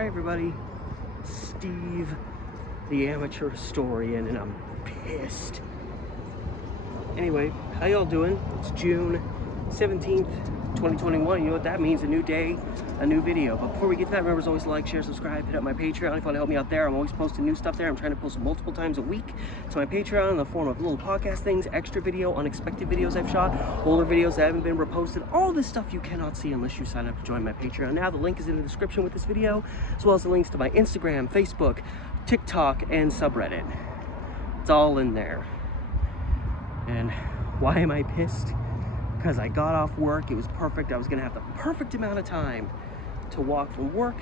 Hi everybody, Steve, the amateur historian, and I'm pissed. Anyway, how y'all doing? It's June 17th, 2021. You know what that means? A new day, a new video. But before we get to that, remember as always, like, share, subscribe, hit up my Patreon if you want to help me out there. I'm always posting new stuff there. I'm trying to post multiple times a week to my Patreon in the form of little podcast things, extra video, unexpected videos I've shot, older videos that haven't been reposted, all this stuff you cannot see unless you sign up to join my Patreon. Now the link is in the description with this video, as well as the links to my Instagram, Facebook, TikTok, and subreddit. It's all in there. And why am I pissed? Because I got off work, it was perfect. I was gonna have the perfect amount of time to walk from work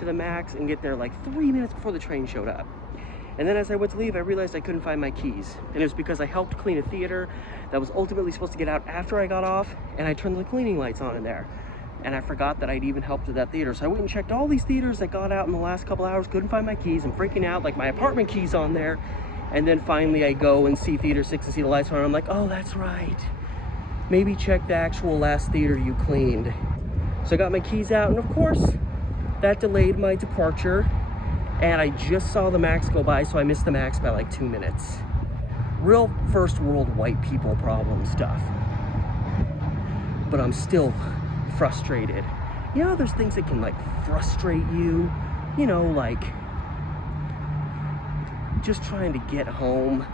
to the Max and get there like 3 minutes before the train showed up. And then as I went to leave, I realized I couldn't find my keys. And it was because I helped clean a theater that was ultimately supposed to get out after I got off, and I turned the cleaning lights on in there. And I forgot that I'd even helped with that theater. So I went and checked all these theaters that got out in the last couple hours, couldn't find my keys. I'm freaking out, like my apartment key's on there. And then finally I go and see Theater 6 and see the lights on, and I'm like, oh, that's right. Maybe check the actual last theater you cleaned. So I got my keys out, and of course, that delayed my departure. And I just saw the Max go by, so I missed the Max by like 2 minutes. Real first world white people problem stuff. But I'm still frustrated. You know, there's things that can like frustrate you. You know, like just trying to get home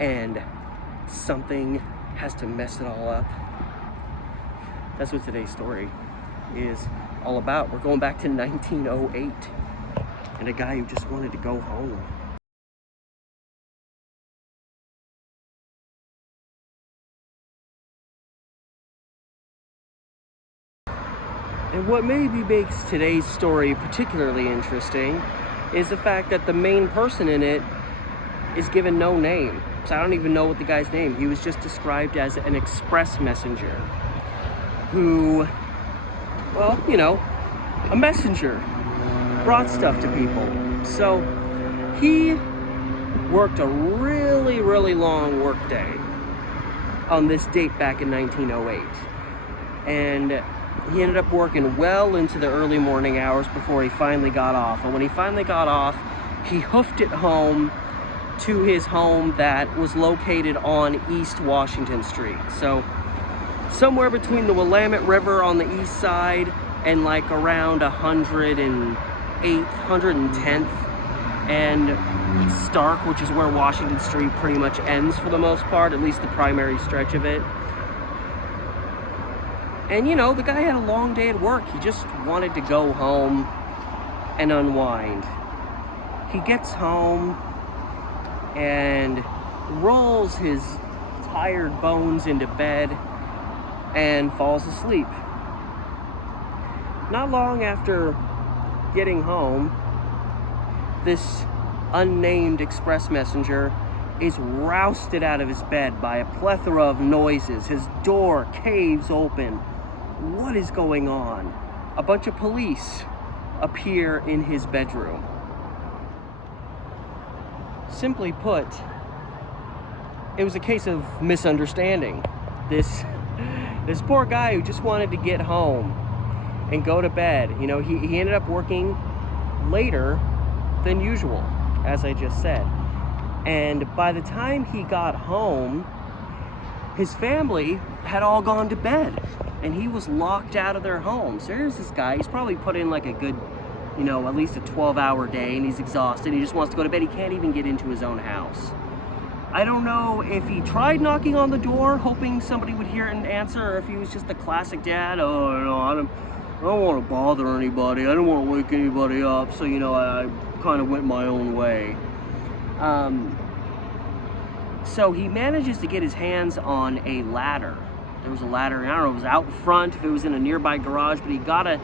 and something has to mess it all up. That's what today's story is all about. We're going back to 1908 and a guy who just wanted to go home. And what maybe makes today's story particularly interesting is the fact that the main person in it is given no name. So I don't even know what the guy's name. He was just described as an express messenger who, well, you know, a messenger, brought stuff to people. So he worked a really, really long work day on this date back in 1908. And he ended up working well into the early morning hours before he finally got off. And when he finally got off, he hoofed it home to his home that was located on East Washington Street. So somewhere between the Willamette River on the east side and like around 108th, 110th and Stark, which is where Washington Street pretty much ends for the most part, at least the primary stretch of it. And you know, the guy had a long day at work. He just wanted to go home and unwind. He gets home and rolls his tired bones into bed and falls asleep. Not long after getting home, this unnamed express messenger is rousted out of his bed by a plethora of noises. His door caves open. What is going on? A bunch of police appear in his bedroom. Simply put, it was a case of misunderstanding. This poor guy who just wanted to get home and go to bed, you know, he ended up working later than usual, as I just said. And by the time he got home, his family had all gone to bed and he was locked out of their home. So here's this guy, he's probably put in like a good, you know, at least a 12-hour day, and he's exhausted. He just wants to go to bed. He can't even get into his own house. I don't know if he tried knocking on the door, hoping somebody would hear it and answer, or if he was just the classic dad. Oh, no, I don't want to bother anybody. I don't want to wake anybody up. So, you know, I kind of went my own way. So he manages to get his hands on a ladder. There was a ladder, and I don't know if it was out front, if it was in a nearby garage, but he got a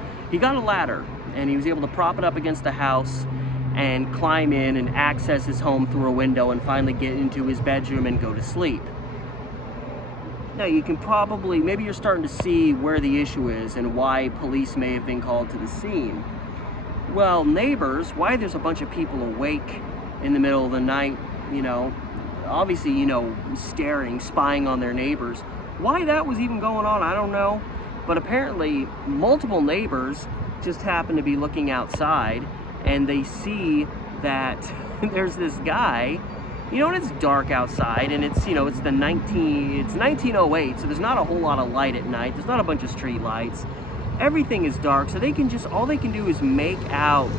ladder, and he was able to prop it up against the house and climb in and access his home through a window and finally get into his bedroom and go to sleep. Now you can probably, maybe you're starting to see where the issue is and why police may have been called to the scene. Well, neighbors, why there's a bunch of people awake in the middle of the night, you know, obviously, you know, staring, spying on their neighbors. Why that was even going on, I don't know. But apparently, multiple neighbors just happen to be looking outside, and they see that there's this guy, you know, and it's dark outside, and it's, you know, it's 1908, so there's not a whole lot of light at night. There's not a bunch of street lights. Everything is dark, so they can just, all they can do is make out,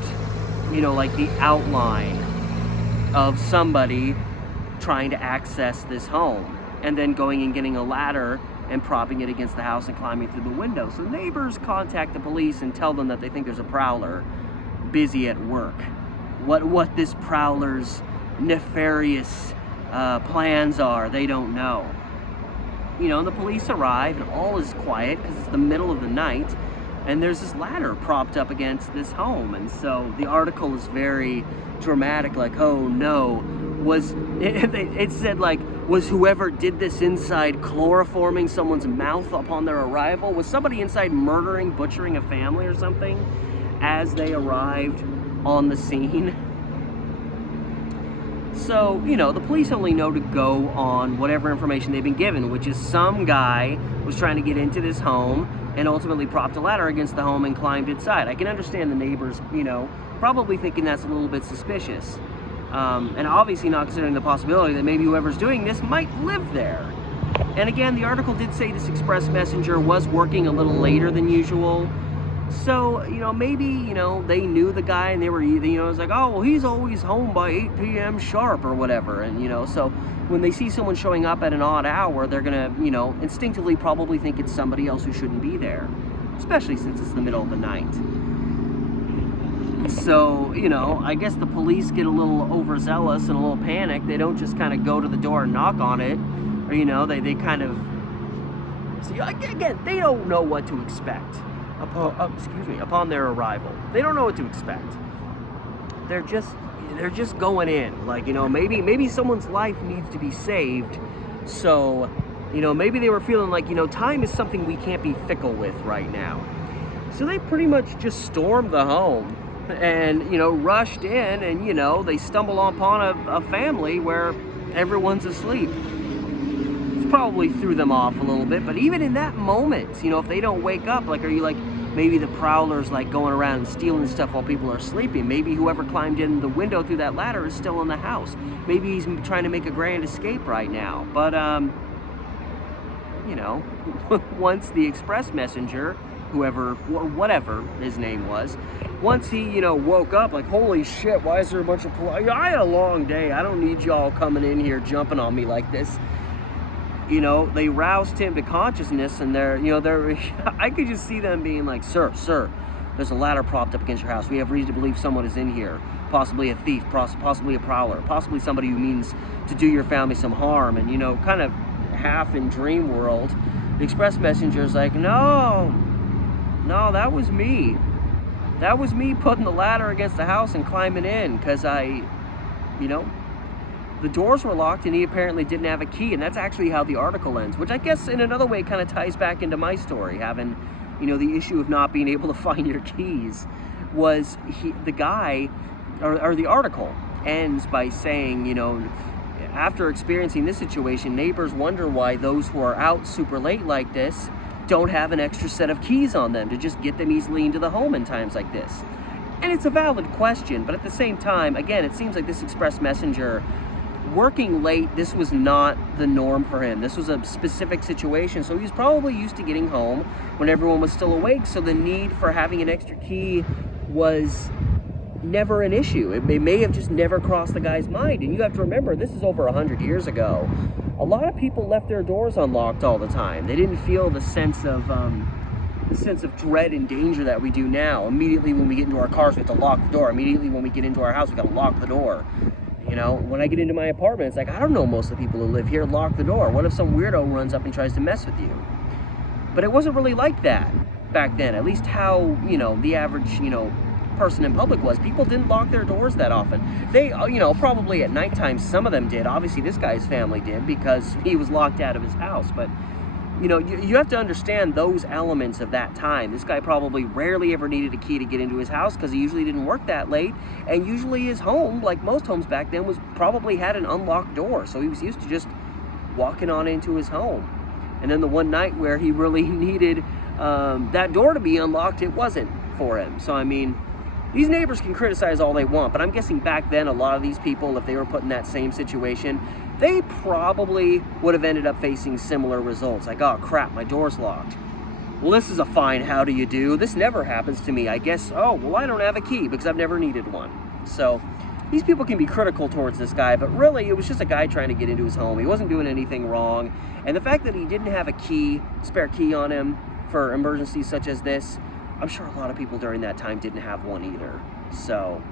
you know, like the outline of somebody trying to access this home, and then going and getting a ladder and propping it against the house and climbing through the window. So neighbors contact the police and tell them that they think there's a prowler busy at work. What this prowler's nefarious plans are, they don't know. You know, the police arrive and all is quiet because it's the middle of the night, and there's this ladder propped up against this home. And so the article is very dramatic, like, oh no, it said, like, was whoever did this inside chloroforming someone's mouth upon their arrival? Was somebody inside murdering, butchering a family or something as they arrived on the scene? So, you know, the police only know to go on whatever information they've been given, which is some guy was trying to get into this home and ultimately propped a ladder against the home and climbed inside. I can understand the neighbors, you know, probably thinking that's a little bit suspicious. And obviously not considering the possibility that maybe whoever's doing this might live there. And again, the article did say this express messenger was working a little later than usual. So, you know, maybe, you know, they knew the guy and they were, you know, it's like, oh, well, he's always home by 8 p.m. sharp or whatever. And, you know, so when they see someone showing up at an odd hour, they're going to, you know, instinctively probably think it's somebody else who shouldn't be there, especially since it's the middle of the night. So, you know, I guess the police get a little overzealous and a little panicked. They don't just kind of go to the door and knock on it, or, you know, they kind of, see, again, they don't know what to expect upon their arrival. They don't know what to expect. They're just going in, like, you know, maybe someone's life needs to be saved. So, you know, maybe they were feeling like, you know, time is something we can't be fickle with right now. So they pretty much just stormed the home and, you know, rushed in, and, you know, they stumble upon a family where everyone's asleep. It probably threw them off a little bit, but even in that moment, you know, if they don't wake up, like, are you like, maybe the prowler's like going around and stealing stuff while people are sleeping? Maybe whoever climbed in the window through that ladder is still in the house. Maybe he's trying to make a grand escape right now. But, you know, once the express messenger, whatever his name was, once he, you know, woke up, like, holy shit, why is there a bunch of I had a long day. I don't need y'all coming in here jumping on me like this. You know, they roused him to consciousness, and I could just see them being like, sir, there's a ladder propped up against your house. We have reason to believe someone is in here, possibly a thief, possibly a prowler, possibly somebody who means to do your family some harm. And, you know, kind of half in dream world, the express messenger's like, no, that was me. That was me putting the ladder against the house and climbing in, because you know, the doors were locked and he apparently didn't have a key. And that's actually how the article ends, which I guess in another way kind of ties back into my story, having, you know, the issue of not being able to find your keys. Was the guy, or the article ends by saying, you know, after experiencing this situation, neighbors wonder why those who are out super late like this don't have an extra set of keys on them to just get them easily into the home in times like this. And it's a valid question, but at the same time, again, it seems like this express messenger working late, this was not the norm for him. This was a specific situation, so he was probably used to getting home when everyone was still awake, so the need for having an extra key was never an issue. It may have just never crossed the guy's mind. And you have to remember, this is over 100 years ago. A lot of people left their doors unlocked all the time. They didn't feel the sense of dread and danger that we do now. Immediately when we get into our cars, we have to lock the door. Immediately when we get into our house, we got to lock the door. You know, when I get into my apartment, it's like, I don't know most of the people who live here. Lock the door. What if some weirdo runs up and tries to mess with you? But it wasn't really like that back then. At least how, you know, the average, you know, person in public was. People didn't lock their doors that often. They, you know, probably at nighttime, some of them did. Obviously, this guy's family did, because he was locked out of his house. But, you know, you have to understand those elements of that time. This guy probably rarely ever needed a key to get into his house, because he usually didn't work that late. And usually his home, like most homes back then, probably had an unlocked door. So he was used to just walking on into his home. And then the one night where he really needed that door to be unlocked, it wasn't. for him. So, I mean, these neighbors can criticize all they want, but I'm guessing back then a lot of these people, if they were put in that same situation, they probably would have ended up facing similar results. Like, oh crap, my door's locked. Well, this is a fine how do you do. This never happens to me. I guess, oh, well, I don't have a key because I've never needed one. So these people can be critical towards this guy, but really it was just a guy trying to get into his home. He wasn't doing anything wrong. And the fact that he didn't have a key, spare key on him for emergencies such as this, I'm sure a lot of people during that time didn't have one either. So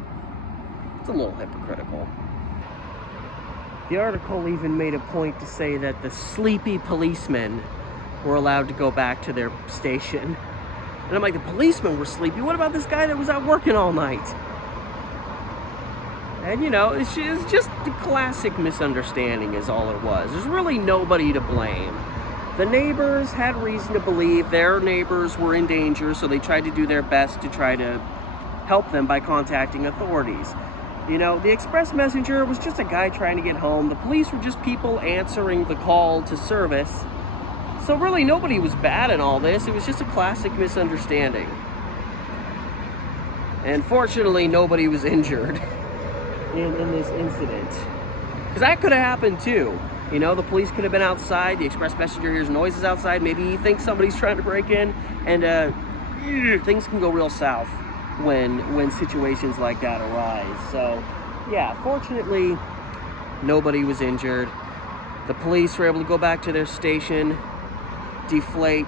it's a little hypocritical. The article even made a point to say that the sleepy policemen were allowed to go back to their station. And I'm like, the policemen were sleepy? What about this guy that was out working all night? And you know, it's just the classic misunderstanding is all it was. There's really nobody to blame. The neighbors had reason to believe their neighbors were in danger, so they tried to do their best to try to help them by contacting authorities. You know, the express messenger was just a guy trying to get home. The police were just people answering the call to service. So really nobody was bad in all this. It was just a classic misunderstanding. And fortunately nobody was injured in this incident. Because that could have happened too. You know, the police could have been outside, the express messenger hears noises outside, maybe he thinks somebody's trying to break in, and things can go real south when situations like that arise. So yeah, fortunately nobody was injured. The police were able to go back to their station, deflate.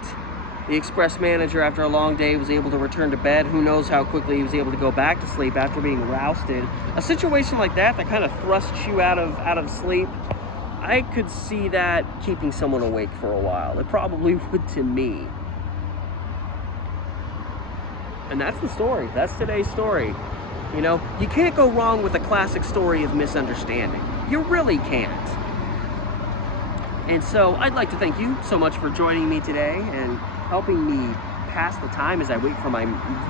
The express manager, after a long day, was able to return to bed. Who knows how quickly he was able to go back to sleep after being rousted. A situation like that kind of thrusts you out of sleep, I could see that keeping someone awake for a while. It probably would to me. And that's the story. That's today's story. You know, you can't go wrong with a classic story of misunderstanding. You really can't. And so I'd like to thank you so much for joining me today and helping me pass the time as I wait for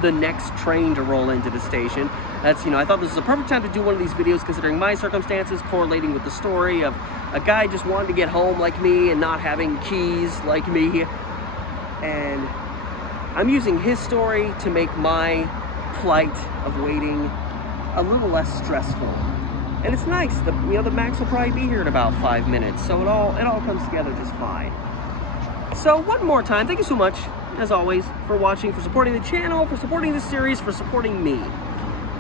the next train to roll into the station. That's, you know, I thought this was a perfect time to do one of these videos considering my circumstances, correlating with the story of a guy just wanting to get home like me and not having keys like me. And I'm using his story to make my plight of waiting a little less stressful. And it's nice, the Max will probably be here in about 5 minutes, so it all comes together just fine. So one more time, thank you so much, as always, for watching, for supporting the channel, for supporting this series, for supporting me.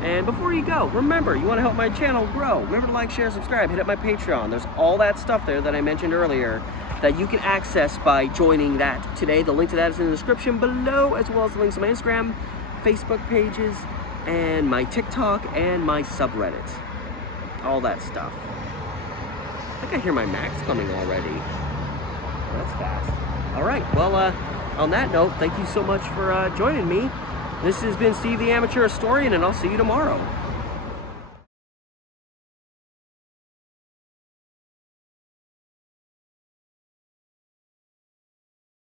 And before you go, remember, you want to help my channel grow, remember to like, share, subscribe, hit up my Patreon. There's all that stuff there that I mentioned earlier that you can access by joining that today. The link to that is in the description below, as well as the links to my Instagram, Facebook pages, and my TikTok, and my subreddit. All that stuff. I think I hear my Max coming already. That's fast. All right, well, on that note, thank you so much for joining me. This has been Steve the Amateur Historian, and I'll see you tomorrow.